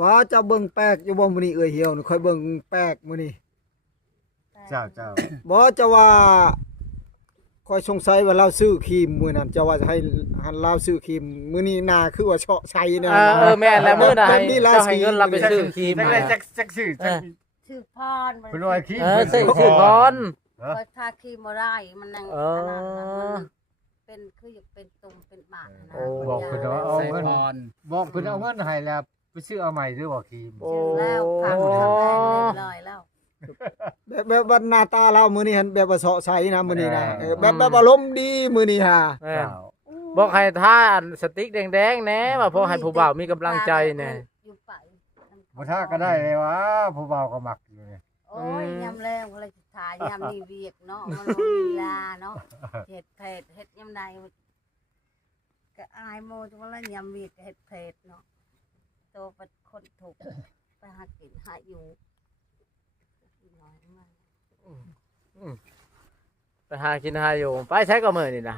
ว่าจะเบิ่งแปลกอยู่บ่มื้อนี้เอ้ยเหี่ยวนี่ค่อยเบิ่งแปลกมื้อนี้ เจ้า บ่จะว่าค่อยสงสัยว่าเราซื้อครีมมื้อนั้นจะว่าจะให้หันเราซื้อครีมมื้อนี้หน้าคือว่าเฉาะชัยนะ แม่นแล้วมื้อน่ะ แบบนี้รา เจ้า ศี ให้เงินเราไปซื้อครีม จัก มา ได้จักชื่อจัก ชื่อพร เพิ่นว่าขี้ ซื้อพร คอยทาครีมบ่ได้มันนั่ง เออ อันนั้นน่ะมันเป็นคืออยากเป็นตุ่มเป็นบาดนะ โอ้ บอกเพิ่นว่าเอา ใส่ เงิน พร บอกเพิ่นเอาเงินให้แล้วไปซื้อเอาใหม่ด้วยบ่ครีม ชื่อแล้วค่ะทำแดงเรียบร้อยแล้ว แบบว่าหน้าตาเรามื้อนี้หันแบบว่าเฉาะชัยนะมื้อนี้นะแบบอารมณ์ดีมื้อนี้ฮะ แม่น เจ้า บอกให้ทาสติ๊กแดงๆแหน่ว่าพอให้ผู้บ่าวมีกำลังใจแหน่ อยู่ไป บ่ท่าก็ได้เลยวะผู้บ่าวก็มักอยู่นี่ โอ้ยยำแรงก็เลยสิทายำนี่เวียกเนาะมันบ่มีเวลาเนาะเฮ็ดเพจเฮ็ดยำใดก็อายโมจังว่าแล้วยำเวียกก็เฮ็ดเพจเนาะโตเป็นคนถูกไปหากินหาอยู่น้อยมาก ไปหากินหาอยู่ไปใช้ก็มื้อนี่นะ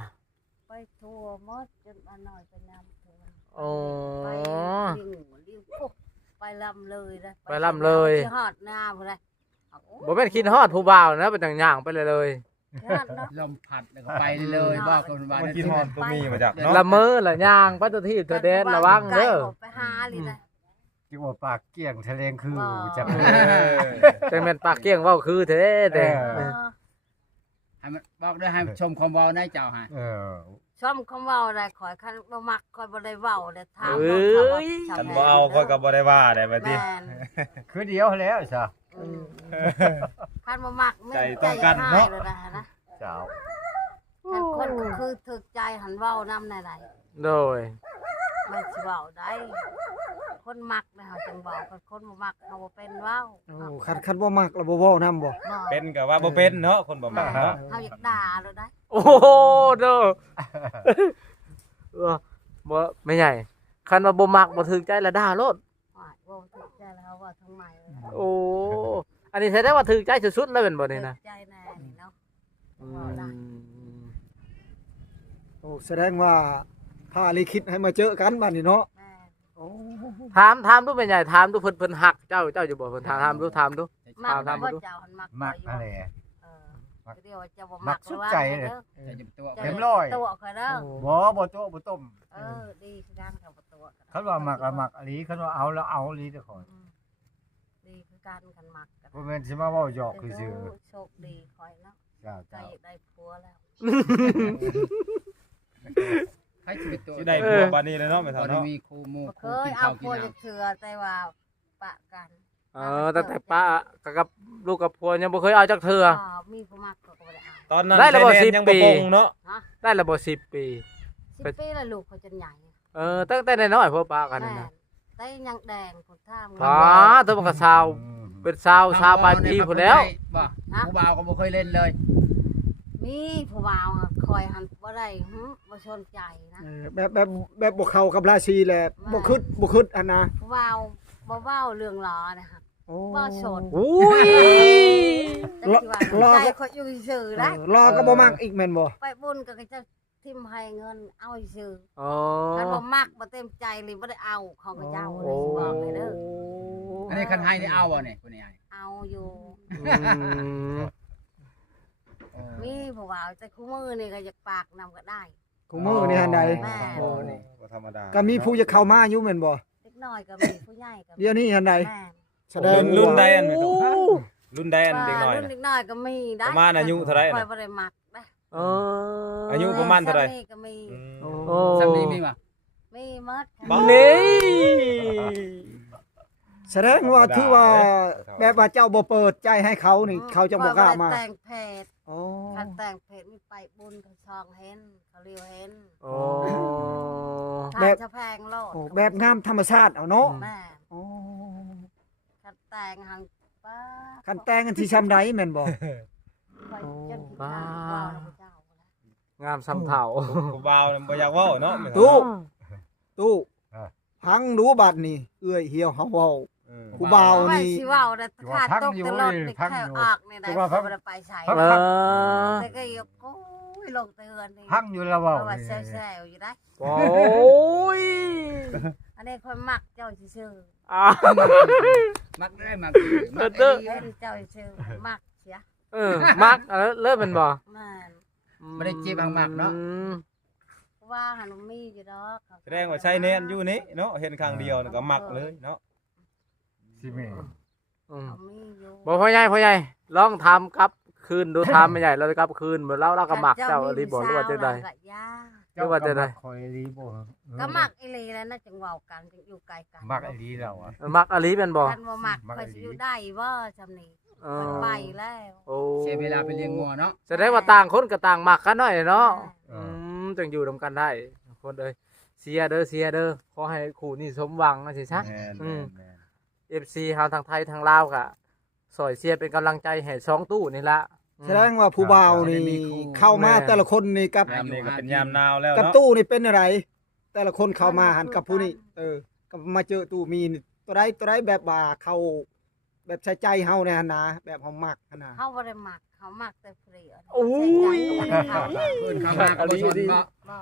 ไปทัวร์หมดจนมาหน่อยไปนำทัวร์ โอ้ ไปลิ้วปุ๊บไปลำเลยนะ ไปลำเลย ที่ฮอดหน้าพุ่นเลยเอา บ่แม่นคิดฮอดผู้บ่าวนะเป็นต่างย่างไปเลย ที่ฮอดเนาะ ลมพัดแล้วก็ไปเลยบอกคนว่า มันกินฮอดบ่มีมาจากเนาะ ละเมอละย่างไปตัวที่ตัวแดนระวังเด้อ ไปหาเลยนะ ที่ว่าปากเกี้ยงทะเลงคือ บ่ จัก จังแม่นปากเกี้ยงเว้าคือแท้แต่ เออ ให้มันบอกด้วยให้ชมความเว้าในเจ้าฮะ ชมคำเว้าได้ขอยคันบ่มักขอยบ่ได้เว้าได้ถาม เอ้ย คันบ่เอาค่อยก็บ่ได้ว่าได้บัดนี้ แม่น คือเดียวแล้วซะ อืมคันบ่มักแม่ ใจต้องกันเนาะ ใจหายเลยนะ เจ้า คันคนก็คือถึกใจหันเว้านำได้ โดย มันสิเว้าได้ คนมักนะเฮาจังเว้าคนบ่มักเฮาบ่เป็นเว้า โอ้คันบ่มักแล้วบ่เว้านำบ่ บ่ เป็นก็ว่าบ่เป็นเนาะคนบ่มักเนาะ เฮาอยากด่าเลยได้ โอ้โหเด้อบ่ไม่ใหญ่คันว่าบ่มักบ่ถึกใจละด่าโลด ว่าบ่ถึกใจแล้วว่าทำไม โอ้อันนี้แสดงว่าถึกใจสุดๆแล้วเป็นบ่นี่นะ ใจแน่นี่เนาะ อื เว้าได้ ม โอ้แสดงว่าพาลิขิตให้มาเจอกันบัดนี้เนาะ แม่ โอ้ ถามดูเป็นใหญ่ถามดูเพิ่นหักเจ้าอยู่บ่เพิ่นถามดู มัก ถาม บ่ ดู เจ้าหันมัก มัก อยู่ อะไร เออเดี๋ยวจะบ่ มั มั ก ก สุดใจเลย จะจะตัว เต็มร้อย ตัวเขาเด้อ บ่โต๊ะบ่ต้ม ดีคือกันกับตัว คันว่ามักอะมักอลีคันว่าเอาแล้วเอาอลีเด้อขอย ดีคือกันกันมักกัน บ่แม่นสิมาเว้าหยอกคือซื่อ โชคดีคอยเนาะ เจ้า ใจ เจ้า อยากได้ผัวแล้ว ให้ชีวิตตัว สิได้ผัวปานนี้เลยเนาะแม่ บ่ เฒ่า ได้ เนาะ มีครูหมู่ บ่ ค เค รู ย กิน เอา ข้าวกิ ผัวน จะ น้ำ เถื่อแต่ว่าปะกัน ตั้งแต่ป้ากับลูกกับผัวยังบ่เคยเอาจักเทื่อ มีผู้มักก็บ่ได้เอา ตอนนั้น ได้ระบบ ไฟแนนซ์ 10 ยัง ปี บ่ปลงเนาะ ได้ละบ่10 ปี 10 ปีแล้วลูกเขาจนใหญ่ ตั้งแต่น้อยๆพวกป้ากันนั่น แม่ นะ แต่ยังแดงคนท่าม อ๋อตัวมันก็สาวเป็นสาวปลายปีพุ่นแล้ว บ่ผู้บ่าวก็บ่เคยเล่นเลย มีผู้บ่าวคอยหันบ่ได้บ่ชนใจนะ แบบบ่เข้ากับราศีแหละบ่คิดอันนะ ผู้บ่าวบ่เว้าเรื่องล้อนะคะ โอ้ บ่ชน อุ้ย แต่สิว่าใจเขาอยู่ซื่อๆนะ รอก็บ่มักอีกแม่นบ่ ไปบุญก็จะทิมให้เงินเอาซื่อ อ๋อ คันบ่มักบ่เต็มใจเลยบ่ได้เอาของกระเจ้าเลยสิบอกเลยเด้อ อันนี้คันให้นี่เอาบ่เนี่ยคนนี้ให้ เอาอยู่ อืม มีผู้บ่าวแต่คู่มือนี่ก็อยากปากนำก็ได้ กูมือนี่หันใด แม่ โอ้บ่ธรรมดา ก็มีผู้จะเข้ามาอยู่แม่นบ่ เล็กน้อยก็มีผู้ใหญ่ก็มี เดี๋ยวนี้หันใด แม่ แสดง รุ่นใด ว่า อันแม่ตุ๊กรุ่นใดอันเด็กน้อย รุ่น น่ะ เล็กน้อยก็มีได้ ประมาณอายุเท่าไหร่น่ะ ค่อยบ่ได้มักนะ เออ อายุประมาณเท่าไหร่ แนี่ก็มี อืม โอ้ สำนี้มีบ่ มีหมด บ้า นี่ แสดงว่าถือว่าแบบว่าเจ้าบ่เปิดใจให้เขานี่เขาจะบ่กล้ามา แต่งเพศ โอ้ คันแต่งเพศมีไปบุญเขาช่องเห็นเขาเรียวเห็น โอ้ ทางจะแพงโลด โอ้แบบงามธรรมชาติเอาเนาะ แม่ โอ้ คันแต่งหังป้า คันแต่งกันที่ซ้ำใดแม่นบ่ ไปจนที่ทางว่าพระเจ้าแล้ว งามซ้ำเถ่า ผู้บ่าวน่ะบ่อยากเว้าเนาะแม่เฒ่า ตู้ เนาะ ตู้พังรู้บัดนี่เอื้อยเหี่ยวเฮาเว้า อืม กูบ่าว ไม่ นี่ สิเว้าแต่ขาดตกตลอดในแค่ออกนี่ได้บ่ได้ไปใช้ เออ แต่ก็ยกโอ้ยลงเตือนนี่ พังอยู่แล้ว เพ เว้า ราะว่าแซ่ๆอยู่ได้ โอ้ย อันนี้ค่อยมักเจ้าซื่อ อ้าว มักได้มัก เด้อ ๆเห็นเจ้าซื่อมักเสีย มักเริ่มเป็นบ่ แม่น บ่ได้จีบหังมักเนาะ ว่าหันมีอยู่ดอก แสดงว่าใช่แน่นอยู่นี่เนาะเห็นครั้งเดียวก็มักเลยเนาะ สิแม่ เขามีอยู่ บ่พ่อใหญ่ลองทำกับคืนดูทำไม่ใหญ่เรากับคืนเหมือนเราก็มักเจ้าอลีบ่รู้ว่าจังได๋ ก็ยา หรือว่าจะได้ คอยรีบ่ ก็มักอีหลีแล้วน่าจังเว้ากันจังอยู่ไกลกัน มักไอ้ลีเราอ่ะ มักอลีเป็นบ่ กันบ่มักค่อยสิอยู่ได้บ่จำนี้มันไปแล้ว โอ้ เสียเวลาไปเลี้ยงงัวเนาะ แสดงว่าต่างคนก็ต่างมักกันหน่อยเนาะ เอ จังอยู่นำกันได้คนเอ้ยเสียเด้อขอให้คู่นี้สมหวังนะสิซะ แม่น อืม แม่น FC เฮาทางไทยทางลาวก็ซอยเสียเป็นกำลังใจให้สองตู้นี่ละ แสดงว่าผู้บ่าวนี่เข้ามาแต่ละคนนี่กับ ยามนี้ก็เป็นยามหนาวแล้ว กับ เนาะ ตู้นี่เป็นอะไร แต่ละคนเข้ามาหันกับผู้นี้กับมาเจอตู้มีนี่ตัวใดแบบว่าเข้าแบบใช้ใจเฮาเนี่ยหั่นนะแบบเฮามักหั่นนะ เขาบ่ได้มักเขามักแต่เปรียว โอ้ย เพิ่นเข้ามาก็บ่สนบ่ บ่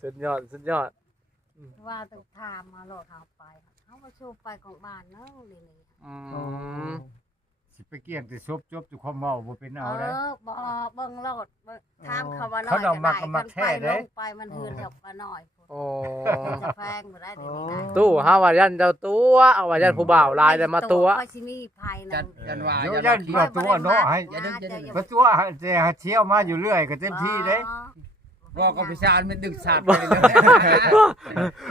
สุดยอด ว่าต้องถามมาโลดเฮาไปเฮาบ่ชูไปของบ้านเนาะนี่ อืม สิไปเกี่ยงแต่ซบจบจุความเว้าบ่เป็นเอาได้ บ่เบิ่งโลดถามเขาว่าน้อย เขาเอามักก็มักแท้เด้ ลงไปมันหืนกับว่าน้อย โอ้ จะแพงบ่ได้เดี๋ยวนี้นะ ตู้เฮาว่ายันเจ้าตัวเอาว่ายันผู้บ่าวลายแต่มาตัว ค่อยสิมีภายใน จันว่า เดี๋ยว อย่า ยัน คิด ว่าตัวเนาะให้ อย่าดึงอย่าดึง เพราะตัวแต่เที่ยวมาอยู่เรื่อยก็เต็มที่เด้ ว่าก็พิชานมันดึงสาดไปเลย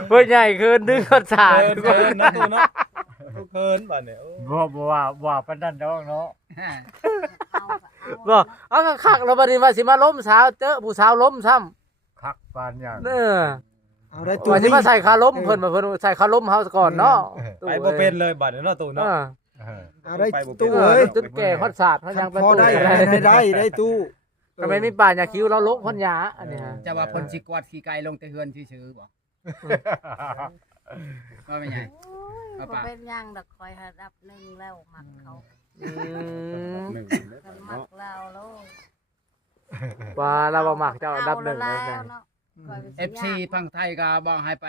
เพิ่นใหญ่ขึ้นดึงก็สาด เคินเนาะตู้เนาะเคินบัดเนี่ยโอ้ บ่ว่าปานนั้นดอกเนาะ บ่เอาก็คักแล้วบัดนี้ว่าสิมาล้มสาวเจอผู้สาวล้มซ้ำ คักปานอย่าง เด้อ เอาได้ตู้ ว่าสิ นี้ มาใส่คาล้มเพิ่นมาเพิ่นใส่คาล้มเฮาก่อนเนาะ ไปบ่เป็นเลยบัดเนี่ยเนาะตู้ เอ เนาะ อ เอาได้ ไปบ่เป็น ตู้ เอ้ เอ้ ย ย จุดแก่ฮอดศาสตร์เฮายังเป็น พอ ตู้ ได้ตู้ ก็ไม่มีป่าหญ้าคิ้วแล้วลกพ่นหญ้าอันนี้ฮะ จะว่าเพิ่นสิกวาดขี้ไก่ลงแต่เฮือนซื่อๆบ่ว่าเป็นไง เอา บ่ ปะ เป็นหยังดอกคอยระดับหนึ่งแล้วมักเขา อืม หนึ่ง กันมักเราแล้ว ว่าเราบ่มักเจ้าอันดับหนึ่ง แล้ แล้ว ว นะ เนาะคอยไป FC ฝั่งไทยก็บอกให้ไป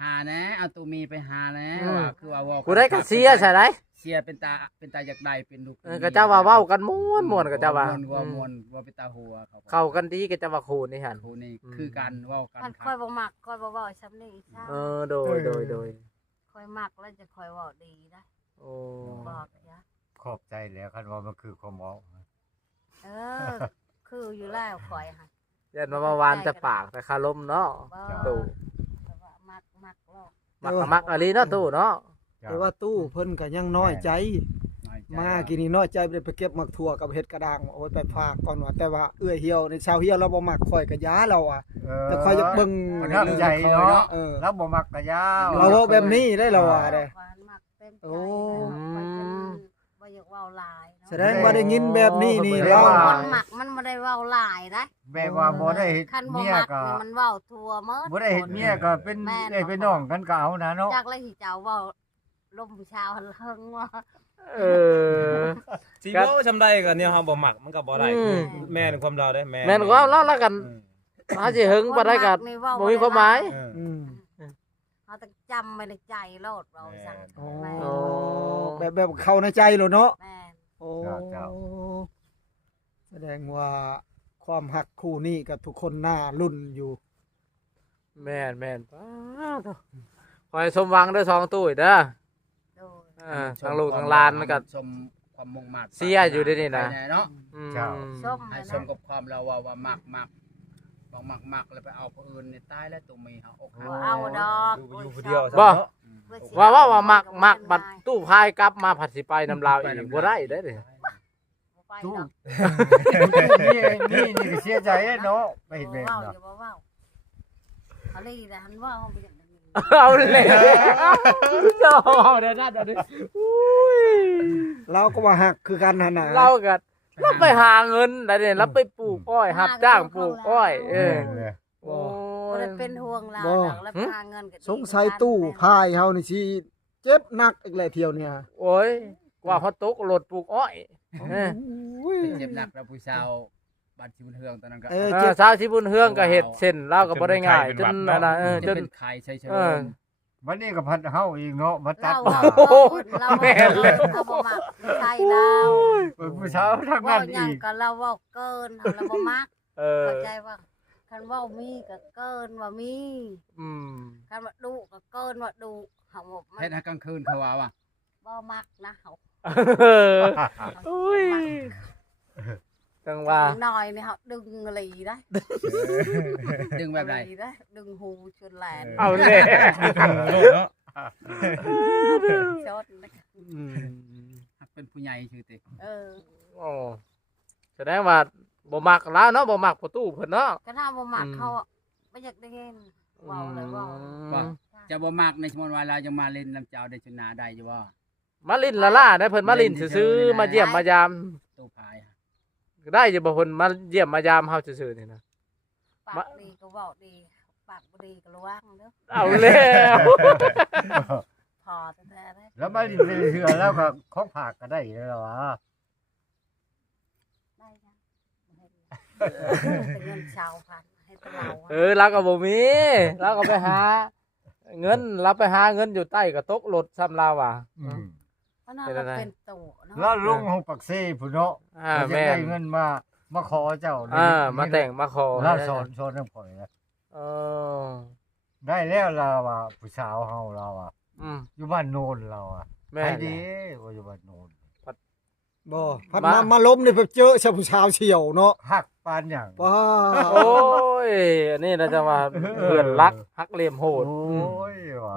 หานะเอาตูมีไปหานะว่าคือว่าเว้า กูได้กระเสียใช่ไหม เสียเป็นตาอยากได้เป็นลูก ก็เจ้าว่าเว้ากันม่วนก็เจ้าว่า ม่วนว่าเป็นตาหัวเขา เข้ากันดีก็เจ้าว่าคูนี่หั่น ผู้นี่คือกันเว้ากัน คัน ค คอ รั ย บ บ่มักคอยบ่เว้าซำนี้ซะ โดย คอยมักแล้วจะคอยเว้าดีได้ โอ้ บอกอย่า ขอบใจแล้วคันว่ามันคือความเว้า เออ คืออยู่แล้วคอยหั่น ยันมาวานแต่ปากแต่คาลมเนาะ บ่ ตู้ แต่ว่ามักโลก มักก็มักอะไรเนาะตู้เนาะ แต่ว่าตู้เพิ่นก็ยังน้อยใจ มากินนี่น้อยใจไปเก็บหมักถั่วกับเห็ดกระด้างโอ้ยไปฝากก่อนว่าแต่ว่าเอื้อยเหี่ยวในชาวเหี่ยวเราบ่มักข่อยก็ยาเราอ่ะแต่ข่อยอยากเบิ่ง มันน้ำใจเนาะ เออ แล้วบ่มักกะยาว เราเว้าแบบนี้ได้เราอ่ะเด้ หวานมักเต็มใจ โอ้ คอยเป็นบ่อยากเว้าหลายเนาะ แสดงว่าได้ยินแบบนี้นี่ ค เรา นมักมันบ่ได้เว้าหลายนะ แบบว่าบ่ได้เฮ็ด คันบ่ เมีย มัก ก็ นี่มันเว้าทั่วหมด บ่ได้เฮ็ดเมียก็เป็นได้เป็นน้องกันก็เอานะเนาะ จักเลยสิเจ้าเว้าลมผู้ชาวเฮิงว่า เออ สิเว้าจำได้ก็เนี่ยเฮาบ่มักมันก็บ่ได้ อืม แม่นความเราได้แม่ แม่นก็เล่าแล้วกันหาสิหึงบ่ได้กันบ่มีความหมาย เออ อืม เฮาต้องจำไว้ในใจโลดเว้าซั่น โอ้ แม่ โอ้ แบบเข้าในใจโลดเนาะ แม่น โอ้แสดงว่าความหักคู่นี้กับทุกคนหน้ารุ่นอยู่ แม่นขอให้สมหวังเด้อสองตู้เด้อ โดย ทางลูกทางหลานมันก็ ชมความมุ่งมั่น เสียอยู่ด้วยนี่นะ ไปไหเนาะ อืม ส้ม ให้ นะ ชมกับความเราว่ามักบอกมักแล้วไปเอาผู้อื่นนี่ตายแล้วตัวมีเฮาอกหัก บ่เอาดอก อยู่ผู้เดียว บ่ ซะเนาะ ว่ามักบัดตู้พายกลับมาผัดสิไปน้ำลาวอีกบ่ได้เด้อเด้อ บ่ไป ตู้ ดอก นี่ก็เสียใจเนาะไปเฮ็ดแบบ เว้า เนาะ อยู่บ่เว้าเขาเลยนะหันว่าเฮาไปจังนั้น เอาเลยเจ้าเดี๋ยวนะเดี๋ยวนี้อุ้ย เราก็ว่าหักคือกันหั่นน่ะ เราก็เราไปหาเงินได้เนี่ยเราไปปลูกอ้อยรับจ้างปลูกอ้อยโอ้ บ่ ย ได้เป็นห่วงเราดอกแล้วหาเงินก็ดี สงสัยตู้พายเฮานี่สิเจ็บหนักอีกแล้วเที่ยวเนี่ย โอ้ยกว่าเขาตกรถปลูกอ้อย โอ้ย เจ็บหนักแล้วผู้สาว บัตรชีบุญเฮืองตอนนั้นก็ ชาวชิบุญเฮืองก็เฮ็ดเส้นเราก็บ่ได้ง่ายจนนั่นน่ะจ จะ น เป็นไข่ใช้เชิ เออ ญ วันนี้ก็พัดเฮาอีกเนาะมาตัด เรา หน้า เราเราบ่มักไม่ใช่เรา ผู้สาวทั้ง ว่า นั้น หยั อี ง ก ก็เราเว้าเกินเราบ่มัก เออ เข้าใจว่าคันเว้ามีก็เกินว่ามี อืม คันว่าดุก็เกินว่าดุเฮาบ่มั เฮ็ดให้กลางคืนเขาว่าว่า บ่มักนะเฮา อุ้ยจังว่า น้อยนี่เฮาดึงหลีได้ ดึงแบบใด หลีได้ดึงหูจนแหลน เอาเลย โลดเนาะ ชดนะ อืม เป็นผู้ใหญ่ชื่อติ เออ โอ้แสดงว่าบ่มักแล้วเนาะบ่มักประตูเพิ่นเนาะ ก็ถ้าบ่มักเขาอะบ่อยากได้เห็นเว้าเลยเว้า ว่าจะบ่มักในสมมุติว่าเราจะมาเล่นน้ำเจ้าได้ชนะได้อยู่บ่ มาลินละล่าได้เพิ่นมาลินซื่อๆมาเยี่ยมมายาม ตู้พาย ได้อยู่บ่เพิ่นมาเยี่ยมมายามเฮาซื่อๆนี่นะ ปากดีก็เว้าดีปากบ่ดีก็ระวังเด้อ เอาแล้ว พอแท้ๆเด้อ แล้วมาลินเถื่อแล้วก็ของผากก็ได้แล้ววะ ได้จ้ะเป็นเงินชาวพันให้ตะเราอะ เราก็บ่มีเราก็ไปหา เงินเราไปหาเงินอยู่ใต้กระตกรถซ้ำเราอ่ะ เพราะนั่นก็เป็นตู่เนาะ แล้วลุงของปักซี่ผู้เนาะ จะ แม่ ได้ น เงินมาขอเจ้า มาแต่งมาขอ แล้วสอนน้ำข่อยนะ เออ ได้แล้วเราอ่ะผู้สาวเฮาเราอ่ะ อืม อยู่บ้านโนนเราอ่ะ แม่ ใคร น ดีว่าอยู่บ้านโนน บ่พัดมาล้มนี่ไปเจอชาวผู้ชาวเฉียวเนาะ หักปานอย่าง ว้า โอ้ยอันนี้เราจะมาเพื่อนรักฮักเหลี่ยมโห โอ้ ด ยว่ะ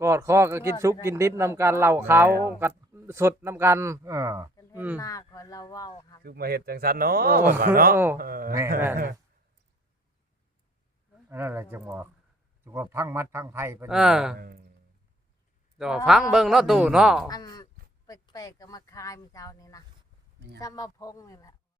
กอดคอก็กินซุปกินดิบนำกันเหล่าเขากัดสดนำกัน เออ จนเห็นหน้าคนเราเว้าครับ คือมาเฮ็ดจังซั่นเนาะ โอ้ ว่าเนาะเออ แม่ แม่น อันนั่นแหละจังหวะจังหวะพังมัดพังไผ่ไป เออ เดี๋ยวฟังเบิ่งเนาะตู่เนาะ อันแปลกๆก็มาคายมีเจ้านี่นะจำมาพงนี่แหละ